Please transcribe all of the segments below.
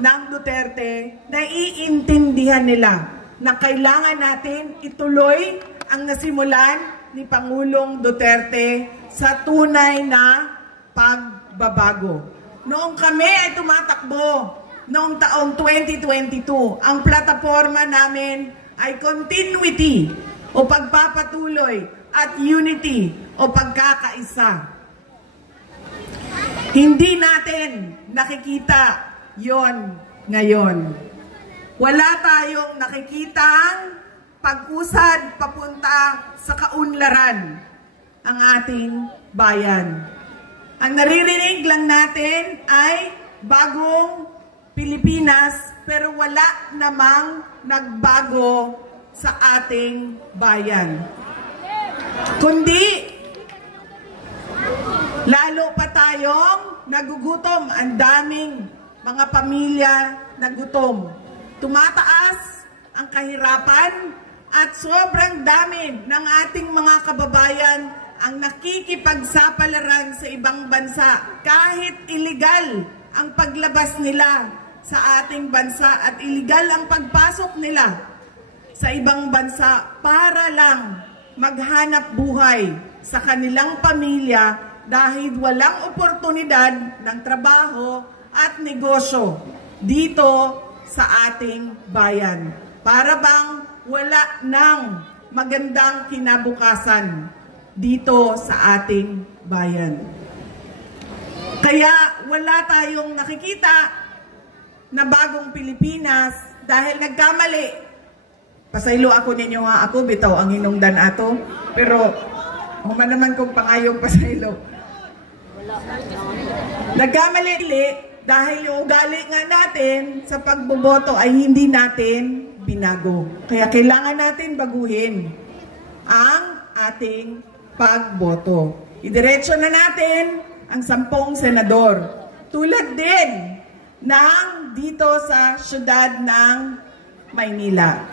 ng Duterte, naiintindihan nila na kailangan natin ituloy ang nasimulan ni Pangulong Duterte sa tunay na pagbabago. Noong kami ay tumatakbo, noong taong 2022, ang plataforma namin ay continuity o pagpapatuloy at unity o pagkakaisa. Hindi natin nakikita yon ngayon. Wala tayong nakikitang pag-usad papunta sa kaunlaran ang ating bayan. Ang naririnig lang natin ay bagong Pilipinas, pero wala namang nagbago sa ating bayan. Kundi lalo pa tayong nagugutom, ang daming mga pamilya na gutom. Tumataas ang kahirapan at sobrang dami ng ating mga kababayan ang nakikipagsapalaran sa ibang bansa kahit illegal ang paglabas nila sa ating bansa at illegal ang pagpasok nila sa ibang bansa para lang maghanap buhay sa kanilang pamilya dahil walang oportunidad ng trabaho at negosyo dito sa ating bayan. Para bang wala ng magandang kinabukasan dito sa ating bayan. Kaya wala tayong nakikita na bagong Pilipinas dahil nagkamali. Pasaylo ako ninyo nga ako, bitaw ang hinungdan ato. Pero human naman kong pangayong pasaylo. Nagkamali dahil yung ugali nga natin sa pagboboto ay hindi natin binago. Kaya kailangan natin baguhin ang ating pagboto. Idiretso na natin ang 10 senador. Tulad din ng dito sa syudad ng Maynila.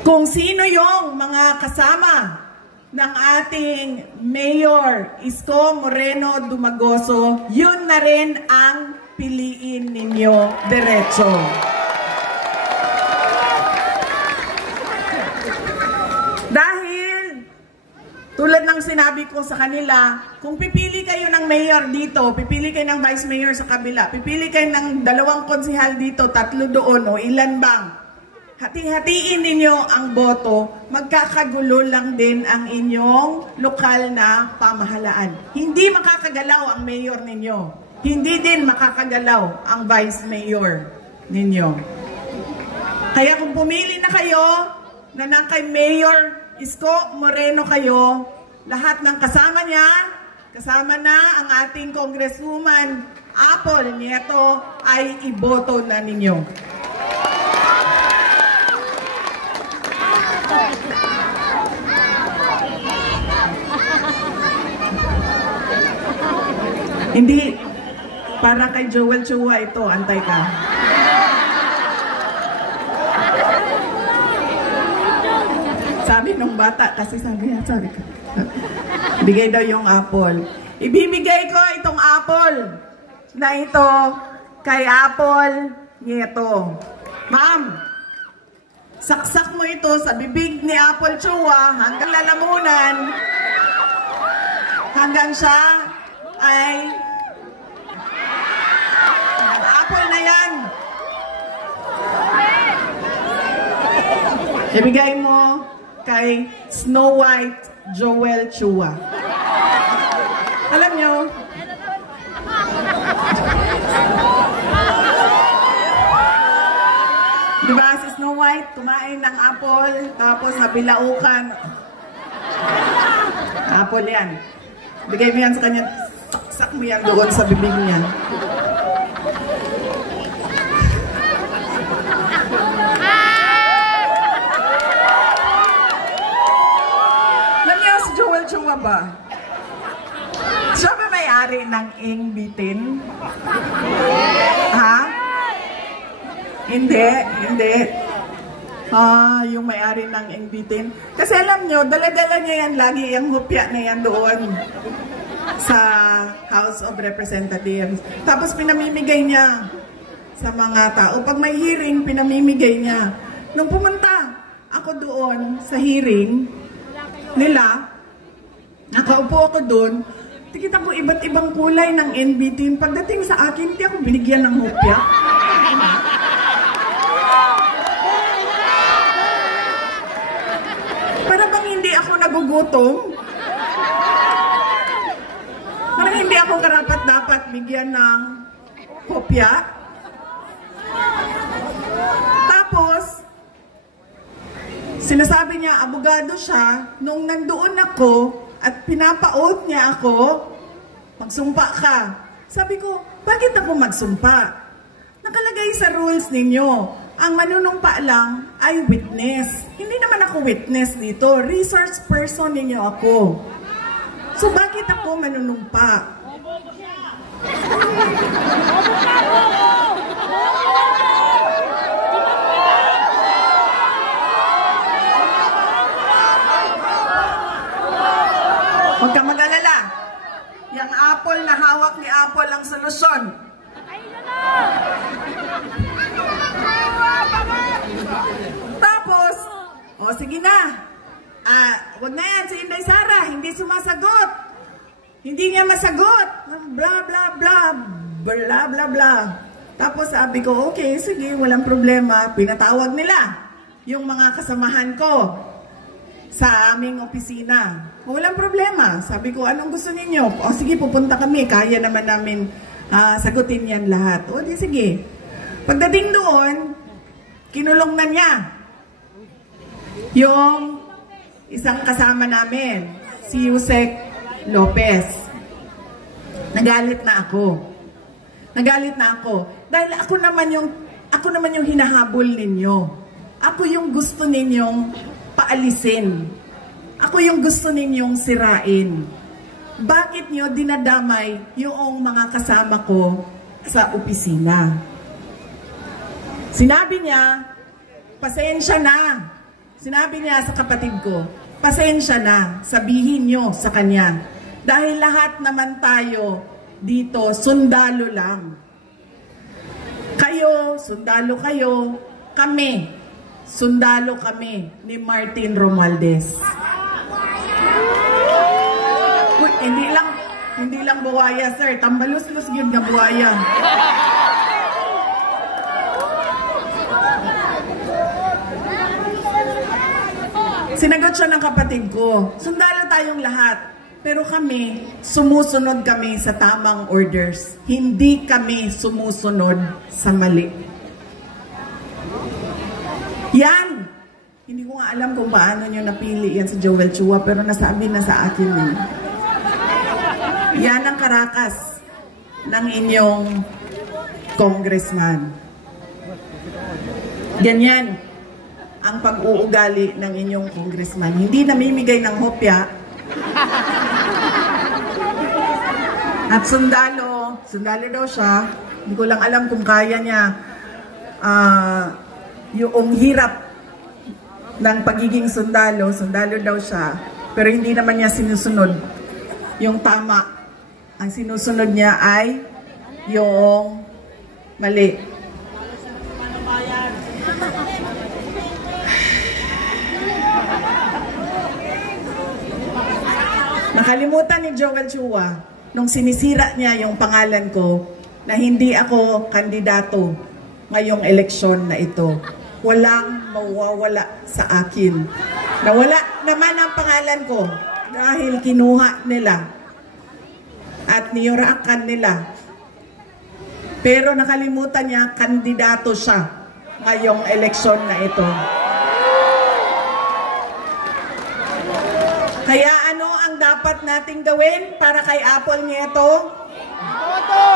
Kung sino yung mga kasama ng ating Mayor Isko Moreno Dumagoso, yun na rin ang piliin ninyo diretso. Dahil, tulad ng sinabi ko sa kanila, kung pipili kayo ng mayor dito, pipili kayo ng vice mayor sa kabila, pipili kayo ng 2 konsehal dito, 3 doon, o ilan bang, hati-hatiin ninyo ang boto, magkakagulo lang din ang inyong lokal na pamahalaan. Hindi makakagalaw ang mayor ninyo. Hindi din makakagalaw ang vice mayor ninyo. Kaya kung pumili na kayo na ng kay Mayor Isko Moreno kayo, lahat ng kasama niya, kasama na ang ating Congresswoman Apple Nieto ay iboto na ninyo. Hindi, para kay Joel Chua ito, antay ka. Sabi nung bata, kasi sabi ka, bigay daw yung apple. Ibibigay ko itong apple na ito kay Apple Nieto. Ma'am, saksak mo ito sa bibig ni Apple Chua hanggang lalamunan, hanggang siya ay apple na yan. Ibigay mo kay Snow White Joel Chua. Alam nyo, diba si Snow White kumain ng apple tapos nabilaukan. Apple yan. Bigay mo yan sa kanya. Saksak mo yan doon sa bibig niya. Alam niyo si Joel Chua ba? Siya ba may-ari ng Ing Bitin? Ha? Hindi, hindi. Yung may-ari ng Ing Bitin. Kasi alam niyo, dala-dala niya yan lagi, yung hupya na yan doon. sa House of Representatives. Tapos pinamimigay niya sa mga tao. Pag may hearing, pinamimigay niya. Nung pumunta ako doon sa hearing nila, nakaupo ako doon, tikita ko iba't ibang kulay ng NBT. Pagdating sa akin, hindi ako binigyan ng hopya. Para bang hindi ako nagugutom? Parang hindi ako karapat-dapat bigyan ng kopya. Tapos, sinasabi niya, abogado siya, nung nandoon ako at pinapa-oath niya ako, magsumpa ka. Sabi ko, bakit ako magsumpa? Nakalagay sa rules ninyo, ang manunumpa lang ay witness. Hindi naman ako witness dito, resource person ninyo ako. So bakit ako manunumpa? Huwag kang mag-alala. Yang apple na hawak ni Apple ang solusyon. Tapos, o sige na. Wag na yan, si Inday Sara, hindi sumasagot. Hindi niya masagot. Bla bla bla. Bla bla bla. Tapos sabi ko, okay, sige, walang problema. Pinatawag nila yung mga kasamahan ko sa aming opisina. Walang problema. Sabi ko, anong gusto ninyo? O sige, pupunta kami. Kaya naman namin sagutin yan lahat. O di sige. Pagdating doon, kinulong na niya yung isang kasama namin, si Yusek Lopez. Nagalit na ako. Nagalit na ako. Dahil ako naman yung hinahabol ninyo. Ako yung gusto ninyong paalisin. Ako yung gusto ninyong sirain. Bakit nyo dinadamay yung mga kasama ko sa opisina? Sinabi niya, pasensya na. Sinabi niya sa kapatid ko, pasensya na, sabihin nyo sa kanya. Dahil lahat naman tayo dito, sundalo lang. Kayo, sundalo kayo, kami, sundalo kami ni Martin Romualdez. Uy, hindi lang buwaya, sir. Tambalus-lus yun nga buwaya. Sinagot siya ng kapatid ko, sundalo tayong lahat. Pero kami, sumusunod kami sa tamang orders. Hindi kami sumusunod sa mali. Yan! Hindi ko nga alam kung paano nyo napili yan sa Joel Chua, pero nasabi na sa akin eh. Yan ang karakas ng inyong congressman. Ganyan ang pag-uugali ng inyong congressman. Hindi namimigay ng hopya. At sundalo daw siya. Hindi ko lang alam kung kaya niya yung hirap ng pagiging sundalo daw siya. Pero hindi naman niya sinusunod yung tama. Ang sinusunod niya ay yung mali. Nakalimutan ni Joel Chua nung sinisira niya yung pangalan ko na hindi ako kandidato ngayong eleksyon na ito. Walang mawawala sa akin. Nawala naman ang pangalan ko dahil kinuha nila at niyurakan nila. Pero nakalimutan niya, kandidato siya ngayong eleksyon na ito. Kaya ano ang dapat nating gawin para kay Apple Nieto? Iboto!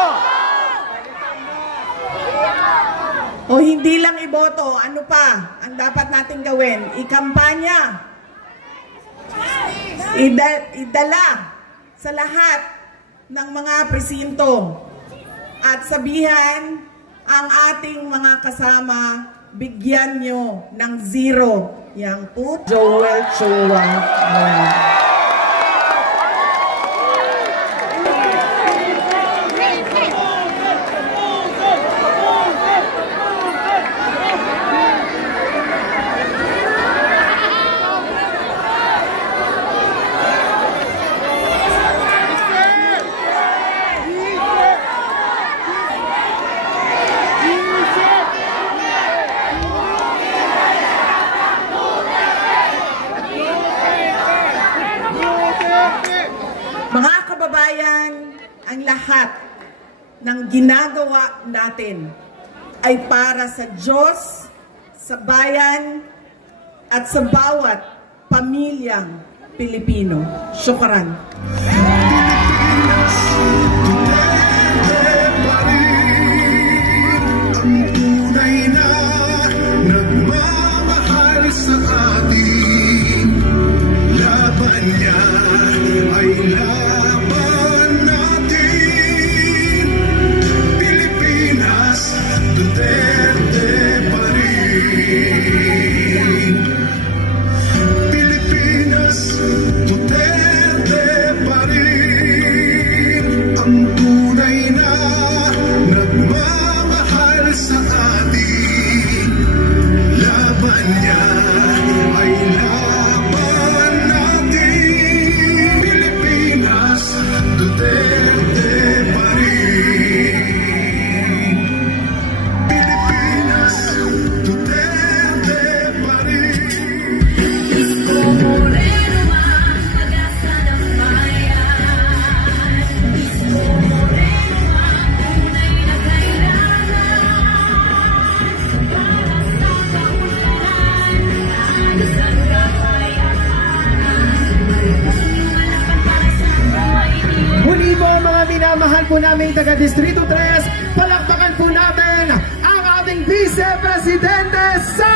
O hindi lang iboto, ano pa ang dapat nating gawin? Ikampanya. Idala sa lahat ng mga presinto at sabihan ang ating mga kasama, bigyan nyo ng 0 yang po Joel Chua. ng ginagawa natin ay para sa Diyos, sa bayan, at sa bawat pamilyang Pilipino. Syukran. Sa ating laban niya ay laban natin. Pilipinas, Duterte pa rin. Pilipinas, Duterte pa rin. Ang tunay na nagmamahal sa ating laban niya. Muli po mga minamahal po namin taga Distrito 3, palakpakan po natin ang ating Vice Presidente sa